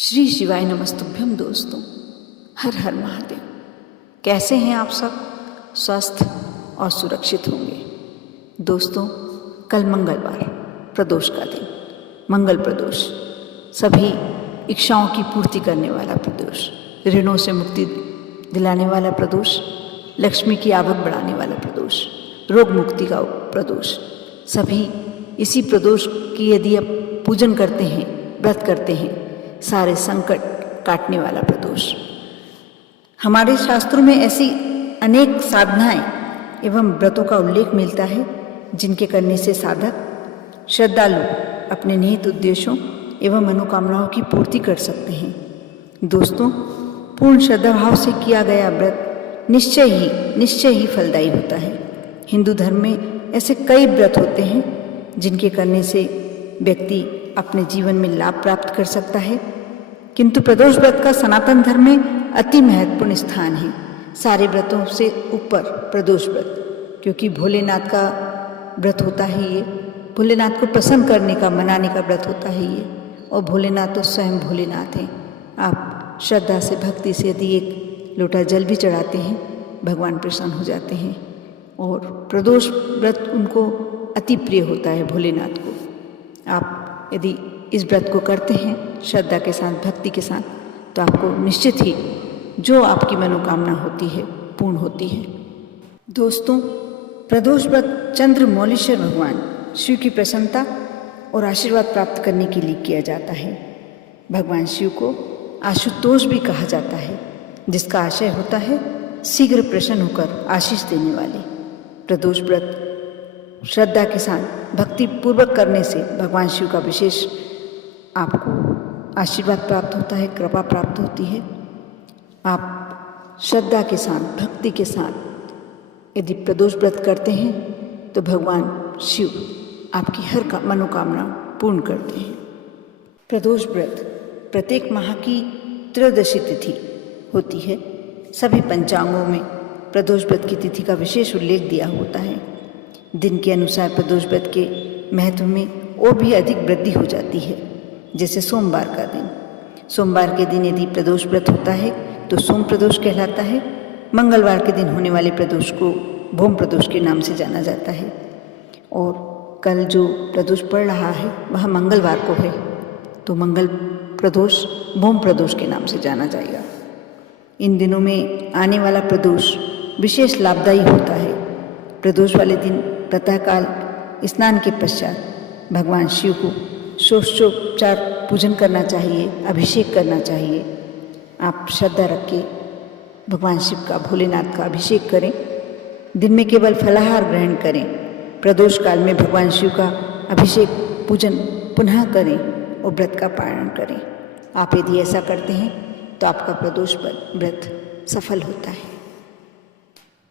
श्री शिवाय नमस्तुभ्यम। दोस्तों, हर हर महादेव। कैसे हैं आप सब? स्वस्थ और सुरक्षित होंगे। दोस्तों, कल मंगलवार, प्रदोष का दिन, मंगल प्रदोष, सभी इच्छाओं की पूर्ति करने वाला प्रदोष, ऋणों से मुक्ति दिलाने वाला प्रदोष, लक्ष्मी की आवक बढ़ाने वाला प्रदोष, रोग मुक्ति का प्रदोष। सभी इसी प्रदोष की यदि आप पूजन करते हैं, व्रत करते हैं, सारे संकट काटने वाला प्रदोष। हमारे शास्त्रों में ऐसी अनेक साधनाएं एवं व्रतों का उल्लेख मिलता है जिनके करने से साधक श्रद्धालु अपने निहित उद्देश्यों एवं मनोकामनाओं की पूर्ति कर सकते हैं। दोस्तों, पूर्ण श्रद्धा भाव से किया गया व्रत निश्चय ही फलदायी होता है। हिंदू धर्म में ऐसे कई व्रत होते हैं जिनके करने से व्यक्ति अपने जीवन में लाभ प्राप्त कर सकता है, किंतु प्रदोष व्रत का सनातन धर्म में अति महत्वपूर्ण स्थान है। सारे व्रतों से ऊपर प्रदोष व्रत, क्योंकि भोलेनाथ का व्रत होता है ये, भोलेनाथ को प्रसन्न करने का, मनाने का व्रत होता है ये। और भोलेनाथ तो स्वयं भोलेनाथ हैं। आप श्रद्धा से, भक्ति से यदि एक लोटा जल भी चढ़ाते हैं, भगवान प्रसन्न हो जाते हैं। और प्रदोष व्रत उनको अति प्रिय होता है, भोलेनाथ को। आप यदि इस व्रत को करते हैं श्रद्धा के साथ, भक्ति के साथ, तो आपको निश्चित ही जो आपकी मनोकामना होती है पूर्ण होती है। दोस्तों, प्रदोष व्रत चंद्रमौलीश्वर भगवान शिव की प्रसन्नता और आशीर्वाद प्राप्त करने के लिए किया जाता है। भगवान शिव को आशुतोष भी कहा जाता है, जिसका आशय होता है शीघ्र प्रसन्न होकर आशीष देने वाले। प्रदोष व्रत श्रद्धा के साथ भक्ति पूर्वक करने से भगवान शिव का विशेष आपको आशीर्वाद प्राप्त होता है, कृपा प्राप्त होती है। आप श्रद्धा के साथ, भक्ति के साथ यदि प्रदोष व्रत करते हैं तो भगवान शिव आपकी हर मनोकामना पूर्ण करते हैं। प्रदोष व्रत प्रत्येक माह की त्रयोदशी तिथि होती है। सभी पंचांगों में प्रदोष व्रत की तिथि का विशेष उल्लेख दिया होता है। दिन के अनुसार प्रदोष व्रत के महत्व में और भी अधिक वृद्धि हो जाती है। जैसे सोमवार का दिन, सोमवार के दिन यदि प्रदोष व्रत होता है तो सोम प्रदोष कहलाता है। मंगलवार के दिन होने वाले प्रदोष को भौम प्रदोष के नाम से जाना जाता है। और कल जो प्रदोष पड़ रहा है वह मंगलवार को है, तो मंगल प्रदोष भौम प्रदोष के नाम से जाना जाएगा। इन दिनों में आने वाला प्रदोष विशेष लाभदायी होता है। प्रदोष वाले दिन प्रातःकाल स्नान के पश्चात भगवान शिव को षोडशोपचार पूजन करना चाहिए, अभिषेक करना चाहिए। आप श्रद्धा रख के भगवान शिव का, भोलेनाथ का अभिषेक करें। दिन में केवल फलाहार ग्रहण करें। प्रदोष काल में भगवान शिव का अभिषेक, पूजन पुनः करें और व्रत का पालन करें। आप यदि ऐसा करते हैं तो आपका प्रदोष व्रत सफल होता है।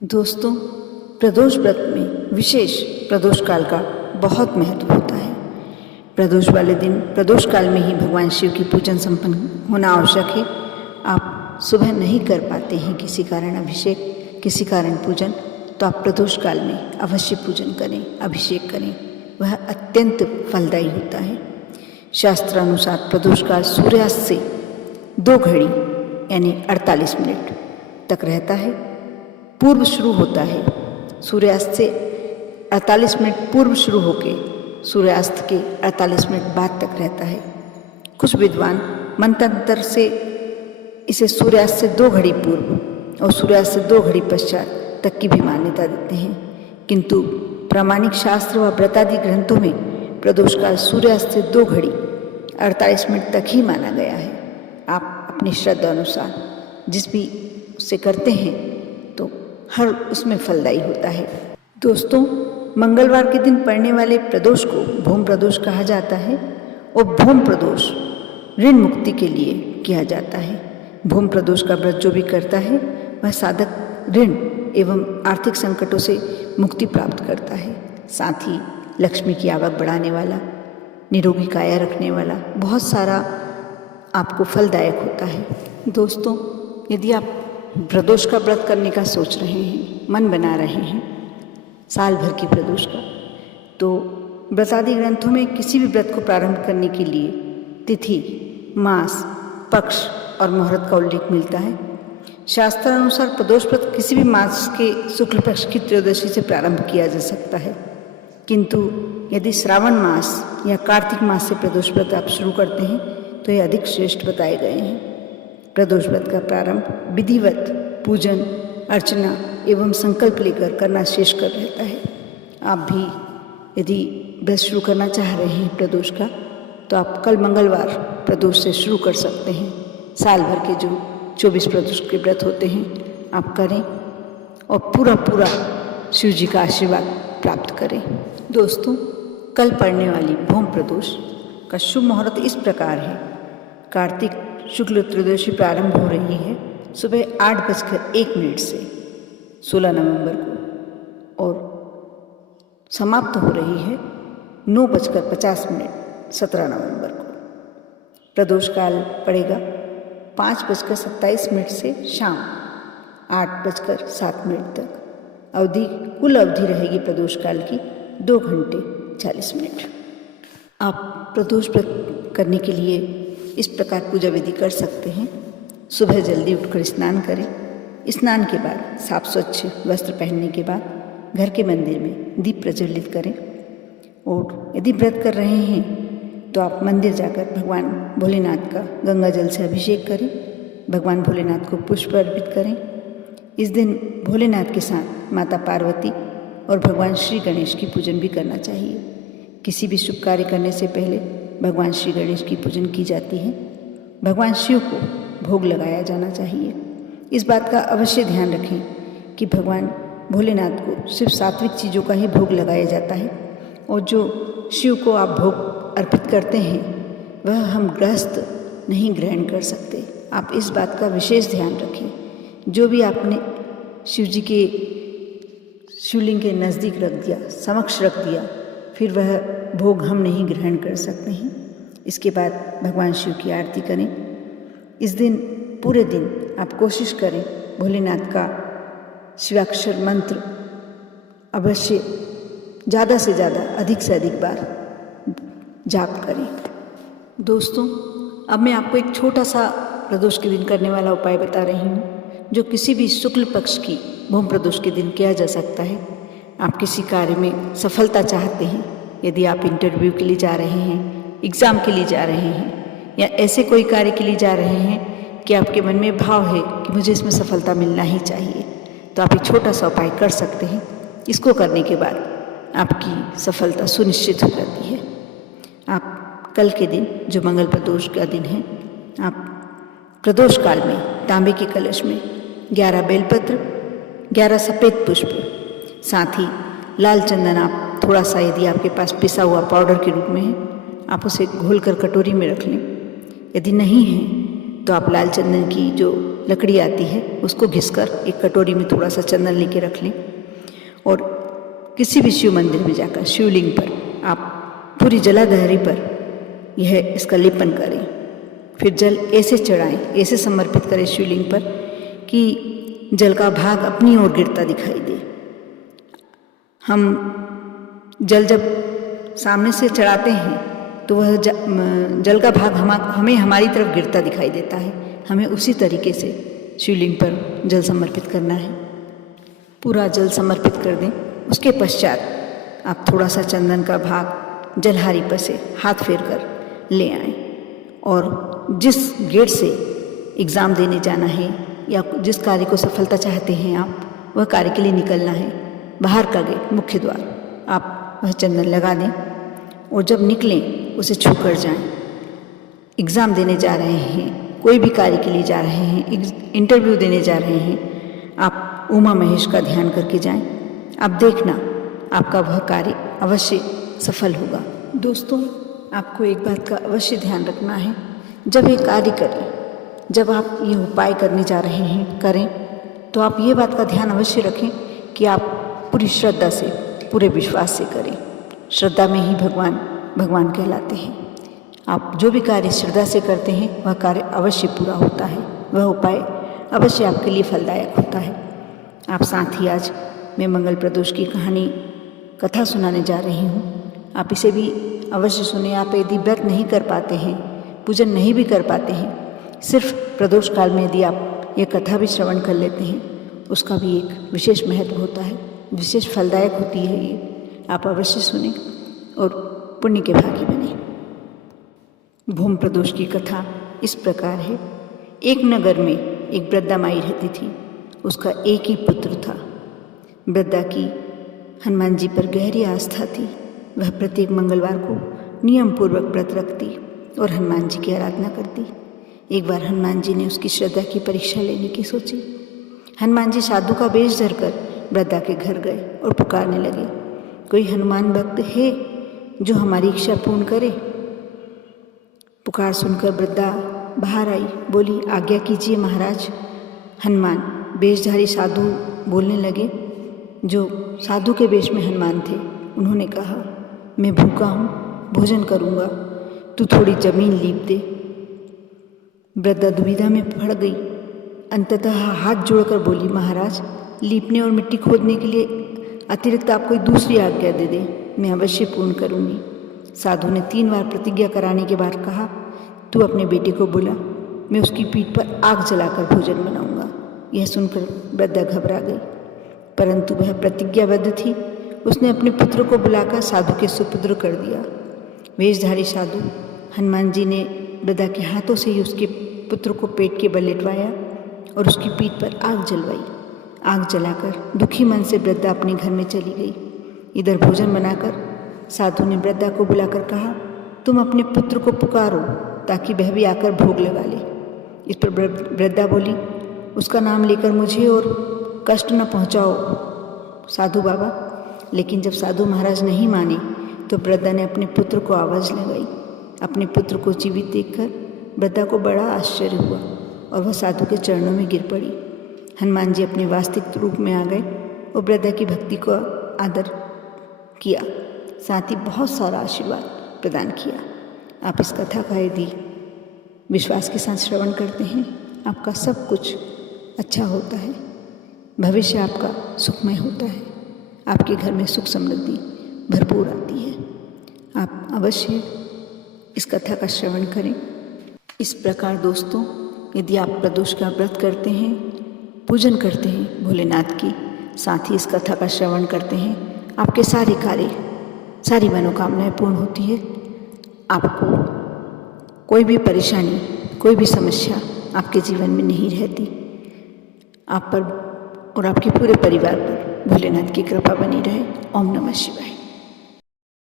दोस्तों, प्रदोष व्रत में विशेष प्रदोष काल का बहुत महत्व होता है। प्रदोष वाले दिन, प्रदोष काल में ही भगवान शिव की पूजन संपन्न होना आवश्यक है। आप सुबह नहीं कर पाते हैं किसी कारण अभिषेक, किसी कारण पूजन, तो आप प्रदोष काल में अवश्य पूजन करें, अभिषेक करें। वह अत्यंत फलदायी होता है। शास्त्रानुसार प्रदोष काल सूर्यास्त से 2 घड़ी यानी 48 मिनट तक रहता है। पूर्व शुरू होता है, सूर्यास्त से 48 मिनट पूर्व शुरू होकर सूर्यास्त के 48 मिनट बाद तक रहता है। कुछ विद्वान मंत्रांतर से इसे सूर्यास्त से 2 घड़ी पूर्व और सूर्यास्त से 2 घड़ी पश्चात तक की भी मान्यता देते हैं, किंतु प्रामाणिक शास्त्र व व्रतादि ग्रंथों में प्रदोष काल सूर्यास्त से 2 घड़ी 48 मिनट तक ही माना गया है। आप अपनी श्रद्धा अनुसार जिस भी उससे करते हैं तो हर उसमें फलदायी होता है। दोस्तों, मंगलवार के दिन पड़ने वाले प्रदोष को भौम प्रदोष कहा जाता है और भौम प्रदोष ऋण मुक्ति के लिए किया जाता है। भौम प्रदोष का व्रत जो भी करता है वह साधक ऋण एवं आर्थिक संकटों से मुक्ति प्राप्त करता है। साथ ही लक्ष्मी की आवक बढ़ाने वाला, निरोगी काया रखने वाला, बहुत सारा आपको फलदायक होता है। दोस्तों, यदि आप प्रदोष का व्रत करने का सोच रहे हैं, मन बना रहे हैं साल भर की प्रदोष का, तो व्रतादि ग्रंथों में किसी भी व्रत को प्रारंभ करने के लिए तिथि, मास, पक्ष और मुहूर्त का उल्लेख मिलता है। शास्त्रानुसार प्रदोष व्रत किसी भी मास के शुक्ल पक्ष की त्रयोदशी से प्रारंभ किया जा सकता है, किंतु यदि श्रावण मास या कार्तिक मास से प्रदोष व्रत आप शुरू करते हैं तो ये अधिक श्रेष्ठ बताए गए हैं। प्रदोष व्रत का प्रारंभ विधिवत पूजन अर्चना एवं संकल्प लेकर करना श्रेष्ठकर रहता है। आप भी यदि व्रत शुरू करना चाह रहे हैं प्रदोष का, तो आप कल मंगलवार प्रदोष से शुरू कर सकते हैं। साल भर के जो 24 प्रदोष के व्रत होते हैं आप करें और पूरा शिव जी का आशीर्वाद प्राप्त करें। दोस्तों, कल पड़ने वाली भूम प्रदोष का शुभ मुहूर्त इस प्रकार है। कार्तिक शुक्ल त्रयोदशी प्रारंभ हो रही है सुबह 8:01 से 16 नवंबर को और समाप्त हो रही है 9:50 17 नवंबर को। प्रदोष काल पड़ेगा 5:27 से शाम 8:07 तक। कुल अवधि रहेगी प्रदोष काल की 2 घंटे 40 मिनट। आप प्रदोष व्रत करने के लिए इस प्रकार पूजा विधि कर सकते हैं। सुबह जल्दी उठकर स्नान करें। स्नान के बाद साफ स्वच्छ वस्त्र पहनने के बाद घर के मंदिर में दीप प्रज्वलित करें और यदि व्रत कर रहे हैं तो आप मंदिर जाकर भगवान भोलेनाथ का गंगा जल से अभिषेक करें। भगवान भोलेनाथ को पुष्प अर्पित करें। इस दिन भोलेनाथ के साथ माता पार्वती और भगवान श्री गणेश की पूजन भी करना चाहिए। किसी भी शुभ कार्य करने से पहले भगवान श्री गणेश की पूजन की जाती है। भगवान शिव को भोग लगाया जाना चाहिए। इस बात का अवश्य ध्यान रखें कि भगवान भोलेनाथ को सिर्फ सात्विक चीज़ों का ही भोग लगाया जाता है और जो शिव को आप भोग अर्पित करते हैं वह हम गृहस्थ नहीं ग्रहण कर सकते। आप इस बात का विशेष ध्यान रखें। जो भी आपने शिव जी के शिवलिंग के नज़दीक रख दिया, समक्ष रख दिया, फिर वह भोग हम नहीं ग्रहण कर सकते हैं। इसके बाद भगवान शिव की आरती करें। इस दिन पूरे दिन आप कोशिश करें भोलेनाथ का शिवाक्षर मंत्र अवश्य ज़्यादा से ज़्यादा अधिक से अधिक बार जाप करें। दोस्तों, अब मैं आपको एक छोटा सा प्रदोष के दिन करने वाला उपाय बता रही हूँ जो किसी भी शुक्ल पक्ष की भूम प्रदोष के दिन किया जा सकता है। आप किसी कार्य में सफलता चाहते हैं, यदि आप इंटरव्यू के लिए जा रहे हैं, एग्ज़ाम के लिए जा रहे हैं या ऐसे कोई कार्य के लिए जा रहे हैं कि आपके मन में भाव है कि मुझे इसमें सफलता मिलना ही चाहिए, तो आप एक छोटा सा उपाय कर सकते हैं। इसको करने के बाद आपकी सफलता सुनिश्चित हो जाती है। आप कल के दिन जो मंगल प्रदोष का दिन है, आप प्रदोष काल में तांबे के कलश में 11 बेलपत्र, 11 सफ़ेद पुष्प, साथ ही लाल चंदन आप थोड़ा सा, यदि आपके पास पिसा हुआ पाउडर के रूप में है, आप उसे घोलकर कटोरी में रख लें। यदि नहीं है तो आप लाल चंदन की जो लकड़ी आती है उसको घिसकर एक कटोरी में थोड़ा सा चंदन लेके रख लें और किसी भी शिव मंदिर में जाकर शिवलिंग पर आप पूरी जलाधारी पर यह इसका लेपन करें। फिर जल ऐसे चढ़ाएं, ऐसे समर्पित करें शिवलिंग पर कि जल का भाग अपनी ओर गिरता दिखाई दे। हम जल जब सामने से चढ़ाते हैं तो वह जल का भाग हमें हमारी तरफ गिरता दिखाई देता है। हमें उसी तरीके से शिवलिंग पर जल समर्पित करना है। पूरा जल समर्पित कर दें। उसके पश्चात आप थोड़ा सा चंदन का भाग जलहारी पर से हाथ फेर कर ले आएं और जिस गेट से एग्ज़ाम देने जाना है या जिस कार्य को सफलता चाहते हैं आप, वह कार्य के लिए निकलना है, बाहर का गेट, मुख्य द्वार, आप वह चंदन लगा दें और जब निकलें उसे छू कर जाएं। एग्ज़ाम देने जा रहे हैं, कोई भी कार्य के लिए जा रहे हैं, इंटरव्यू देने जा रहे हैं, आप उमा महेश का ध्यान करके जाएं। आप देखना आपका वह कार्य अवश्य सफल होगा। दोस्तों, आपको एक बात का अवश्य ध्यान रखना है, जब ये कार्य करें, जब आप ये उपाय करने जा रहे हैं करें, तो आप ये बात का ध्यान अवश्य रखें कि आप पूरी श्रद्धा से, पूरे विश्वास से करें। श्रद्धा में ही भगवान कहलाते हैं। आप जो भी कार्य श्रद्धा से करते हैं वह कार्य अवश्य पूरा होता है, वह उपाय अवश्य आपके लिए फलदायक होता है। आप साथ ही आज मैं मंगल प्रदोष की कथा सुनाने जा रही हूँ। आप इसे भी अवश्य सुने। आप यदि व्रत नहीं कर पाते हैं, पूजन नहीं भी कर पाते हैं, सिर्फ प्रदोष काल में यदि आप ये कथा भी श्रवण कर लेते हैं उसका भी एक विशेष महत्व होता है, विशेष फलदायक होती है। ये आप अवश्य सुने और पुण्य के भागी बने। भूम प्रदोष की कथा इस प्रकार है। एक नगर में एक वृद्धा माई रहती थी। उसका एक ही पुत्र था। वृद्धा की हनुमान जी पर गहरी आस्था थी। वह प्रत्येक मंगलवार को नियम पूर्वक व्रत रखती और हनुमान जी की आराधना करती। एक बार हनुमान जी ने उसकी श्रद्धा की परीक्षा लेने की सोची। हनुमान जी साधु का वेश धरकर वृद्धा के घर गए और पुकारने लगे, कोई हनुमान भक्त है जो हमारी इच्छा पूर्ण करे। पुकार सुनकर वृद्धा बाहर आई, बोली, आज्ञा कीजिए महाराज। हनुमान वेशधारी साधु बोलने लगे, जो साधु के वेश में हनुमान थे। उन्होंने कहा, मैं भूखा हूँ, भोजन करूँगा, तू थोड़ी जमीन लीप दे। वृद्धा दुविधा में पड़ गई। अंततः हाथ जोड़कर बोली, महाराज, लीपने और मिट्टी खोदने के लिए अतिरिक्त आप कोई दूसरी आज्ञा दे दे, मैं अवश्य पूर्ण करूँगी। साधु ने 3 बार प्रतिज्ञा कराने के बाद कहा, तू अपने बेटे को बुला, मैं उसकी पीठ पर आग जलाकर भोजन बनाऊंगा। यह सुनकर वृद्धा घबरा गई, परंतु वह प्रतिज्ञाबद्ध थी। उसने अपने पुत्र को बुलाकर साधु के सुपुत्र कर दिया। वेशधारी साधु हनुमान जी ने वृद्धा के हाथों से ही उसके पुत्र को पेट के बल लिटवाया और उसकी पीठ पर आग जलवाई। आग जलाकर दुखी मन से वृद्धा अपने घर में चली गई। इधर भोजन बनाकर साधु ने वृद्धा को बुलाकर कहा, तुम अपने पुत्र को पुकारो ताकि वह भी आकर भोग लगा ले। इस पर वृद्धा बोली, उसका नाम लेकर मुझे और कष्ट न पहुंचाओ साधु बाबा। लेकिन जब साधु महाराज नहीं माने तो वृद्धा ने अपने पुत्र को आवाज़ लगाई। अपने पुत्र को जीवित देखकर वृद्धा को बड़ा आश्चर्य हुआ और वह साधु के चरणों में गिर पड़ी। हनुमान जी अपने वास्तविक रूप में आ गए और वृद्धा की भक्ति को आदर किया, साथ ही बहुत सारा आशीर्वाद प्रदान किया। आप इस कथा का यदि विश्वास के साथ श्रवण करते हैं, आपका सब कुछ अच्छा होता है, भविष्य आपका सुखमय होता है, आपके घर में सुख समृद्धि भरपूर आती है। आप अवश्य इस कथा का श्रवण करें। इस प्रकार दोस्तों, यदि आप प्रदोष का व्रत करते हैं, पूजन करते हैं भोलेनाथ की, साथ ही इस कथा का श्रवण करते हैं, आपके सारे कार्य, सारी मनोकामनाएं पूर्ण होती है। आपको कोई भी परेशानी, कोई भी समस्या आपके जीवन में नहीं रहती। आप पर और आपके पूरे परिवार पर भोलेनाथ की कृपा बनी रहे। ओम नमः शिवाय।